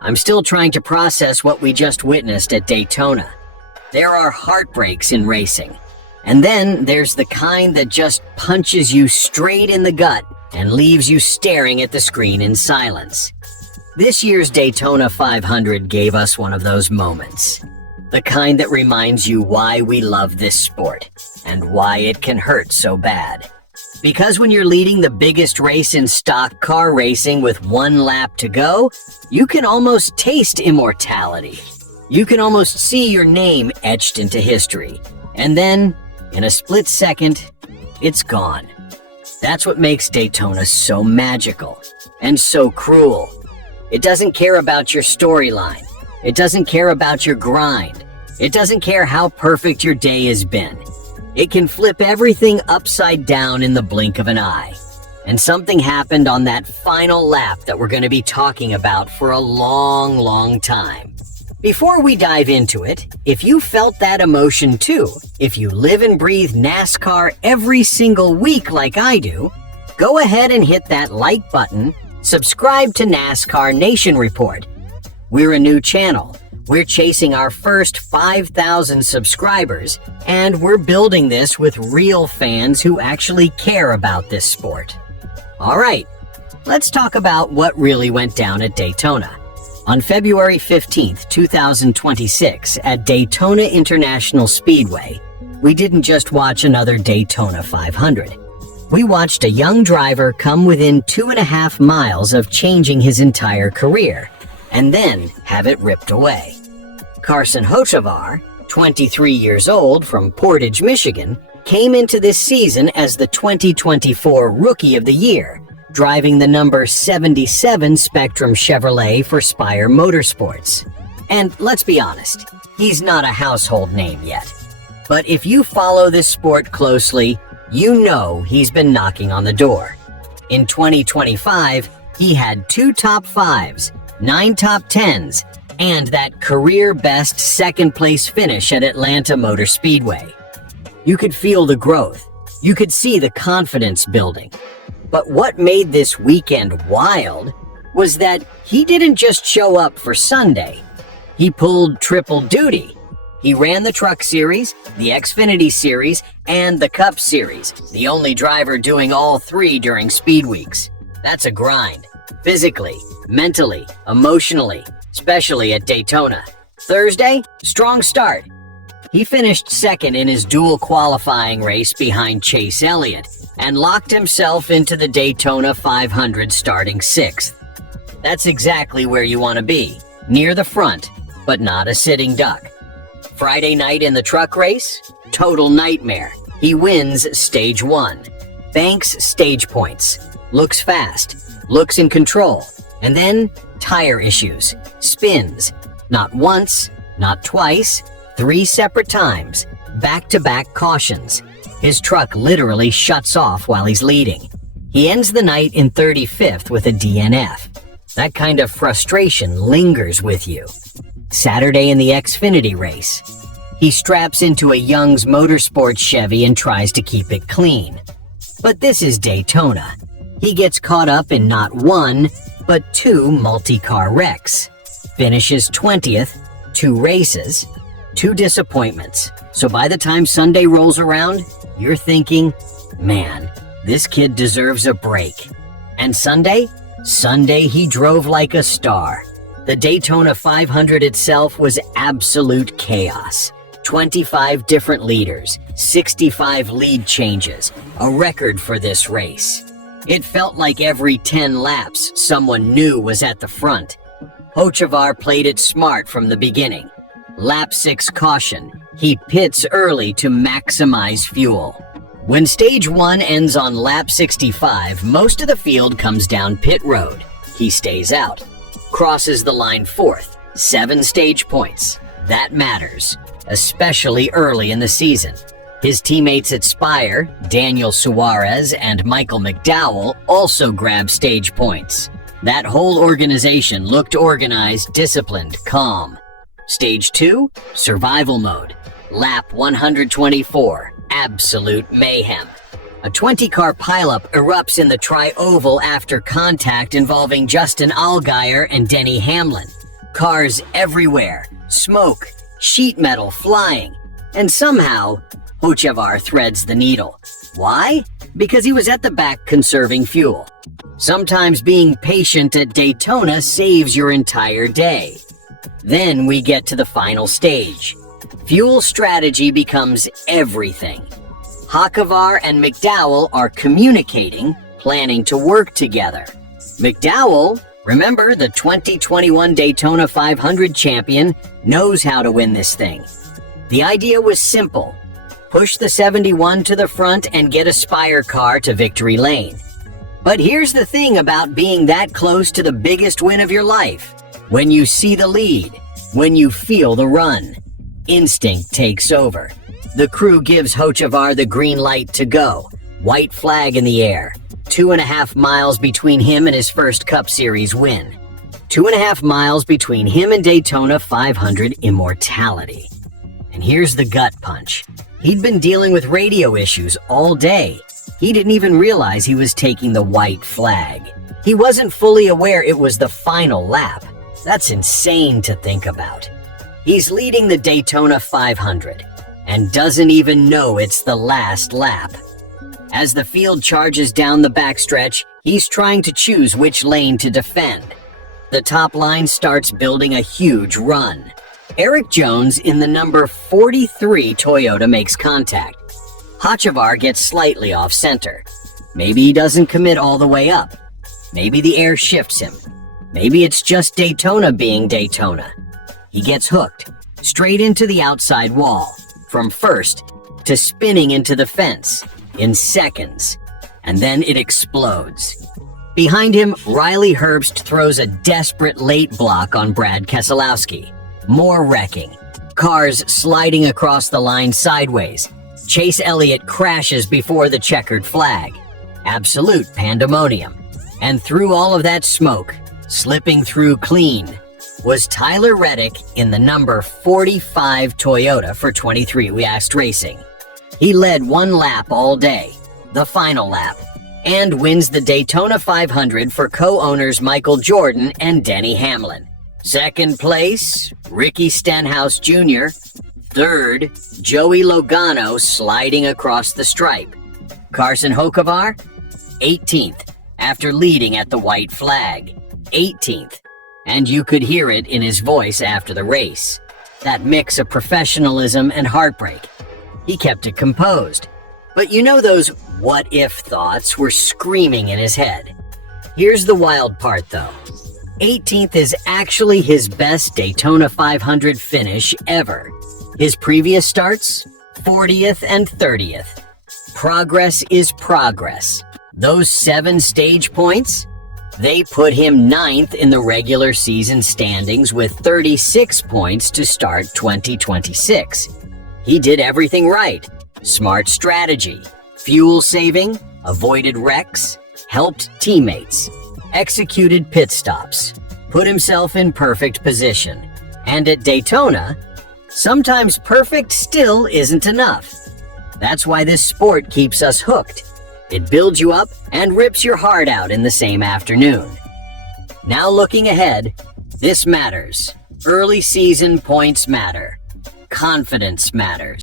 I'm still trying to process what we just witnessed at Daytona. There are heartbreaks in racing. And then there's the kind that just punches you straight in the gut and leaves you staring at the screen in silence. This year's Daytona 500 gave us one of those moments. The kind that reminds you why we love this sport and why it can hurt so bad. Because when you're leading the biggest race in stock car racing with 1 lap to go, you can almost taste immortality. You can almost see your name etched into history. And then, in a split second, it's gone. That's what makes Daytona so magical and so cruel. It doesn't care about your storyline. It doesn't care about your grind. It doesn't care how perfect your day has been. It can flip everything upside down in the blink of an eye. And something happened on that final lap that we're going to be talking about for a long, long time. Before we dive into it, if you felt that emotion too, if you live and breathe NASCAR every single week like I do, go ahead and hit that like button, subscribe to NASCAR Nation Report. We're a new channel. We're chasing our first 5,000 subscribers, and we're building this with real fans who actually care about this sport. All right, let's talk about what really went down at Daytona. On February 15th, 2026, at Daytona International Speedway, we didn't just watch another Daytona 500. We watched a young driver come within 2.5 miles of changing his entire career, and then have it ripped away. Carson Hocevar, 23 years old from Portage, Michigan, came into this season as the 2024 Rookie of the Year, driving the number 77 Spectrum Chevrolet for Spire Motorsports. And let's be honest, he's not a household name yet. But if you follow this sport closely, you know he's been knocking on the door. In 2025, he had 2 top 5s, 9 top 10s, and that career-best second-place finish at Atlanta Motor Speedway. You could feel the growth. You could see the confidence building. But what made this weekend wild was that he didn't just show up for Sunday. He pulled triple duty. He ran the Truck Series, the Xfinity Series, and the Cup Series, the only driver doing all 3 during Speed Weeks. That's a grind. Physically, mentally, emotionally, especially at Daytona. Thursday, strong start. He finished second in his dual qualifying race behind Chase Elliott and locked himself into the Daytona 500 starting 6th. That's exactly where you want to be, near the front, but not a sitting duck. Friday night in the truck race, total nightmare. He wins stage 1, banks stage points, looks fast, looks in control, and then tire issues, spins, not once, not twice, 3 separate times, back-to-back cautions. His truck literally shuts off while he's leading. He ends the night in 35th with a DNF. That kind of frustration lingers with you. Saturday in the Xfinity race, he straps into a Young's Motorsports Chevy and tries to keep it clean. But this is Daytona. He gets caught up in not 1, but 2 multi-car wrecks. Finishes 20th, 2 races, 2 disappointments. So by the time Sunday rolls around, you're thinking, man, this kid deserves a break. And Sunday? Sunday he drove like a star. The Daytona 500 itself was absolute chaos. 25 different leaders, 65 lead changes, a record for this race. It felt like every 10 laps, someone new was at the front. Hocevar played it smart from the beginning. Lap 6 caution. He pits early to maximize fuel. When stage 1 ends on lap 65, most of the field comes down pit road. He stays out. Crosses the line 4th. 7 stage points. That matters, especially early in the season. His teammates at Spire, Daniel Suarez and Michael McDowell, also grabbed stage points. That whole organization looked organized, disciplined, calm. Stage 2, survival mode. Lap 124, absolute mayhem. A 20-car pileup erupts in the tri-oval after contact involving Justin Allgaier and Denny Hamlin. Cars everywhere, smoke, sheet metal flying, and somehow, Hocevar threads the needle. Why? Because he was at the back conserving fuel. Sometimes being patient at Daytona saves your entire day. Then we get to the final stage. Fuel strategy becomes everything. Hocevar and McDowell are communicating, planning to work together. McDowell, remember the 2021 Daytona 500 champion, knows how to win this thing. The idea was simple. Push the 71 to the front and get a Spire car to victory lane. But here's the thing about being that close to the biggest win of your life. When you see the lead, when you feel the run, instinct takes over. The crew gives Hocevar the green light to go. White flag in the air. 2.5 miles between him and his first Cup Series win. 2.5 miles between him and Daytona 500 immortality. And here's the gut punch. He'd been dealing with radio issues all day. He didn't even realize he was taking the white flag. He wasn't fully aware it was the final lap. That's insane to think about. He's leading the Daytona 500 and doesn't even know it's the last lap. As the field charges down the backstretch, he's trying to choose which lane to defend. The top line starts building a huge run. Eric Jones in the number 43 Toyota makes contact. Hocevar gets slightly off center. Maybe he doesn't commit all the way up. Maybe the air shifts him. Maybe it's just Daytona being Daytona. He gets hooked, straight into the outside wall, from first to spinning into the fence in seconds, and then it explodes. Behind him, Riley Herbst throws a desperate late block on Brad Keselowski. More wrecking. Cars sliding across the line sideways. Chase Elliott crashes before the checkered flag. Absolute pandemonium. And through all of that smoke, slipping through clean, was Tyler Reddick in the number 45 Toyota for 23 We Asked Racing. He led one lap all day, the final lap, and wins the Daytona 500 for co-owners Michael Jordan and Denny Hamlin. Second place, Ricky Stenhouse Jr. Third, Joey Logano sliding across the stripe. Carson Hocevar, 18th, after leading at the white flag. 18th. And you could hear it in his voice after the race. That mix of professionalism and heartbreak. He kept it composed. But you know those what-if thoughts were screaming in his head. Here's the wild part though. 18th is actually his best Daytona 500 finish ever. His previous starts, 40th and 30th. Progress is progress. Those 7 stage points, they put him 9th in the regular season standings with 36 points to start 2026. He did everything right. Smart strategy, fuel saving, avoided wrecks, helped teammates, executed pit stops, put himself in perfect position. And at Daytona, sometimes perfect still isn't enough. That's why this sport keeps us hooked. It builds you up and rips your heart out in the same afternoon. Now looking ahead, this matters. Early season points matter. Confidence matters.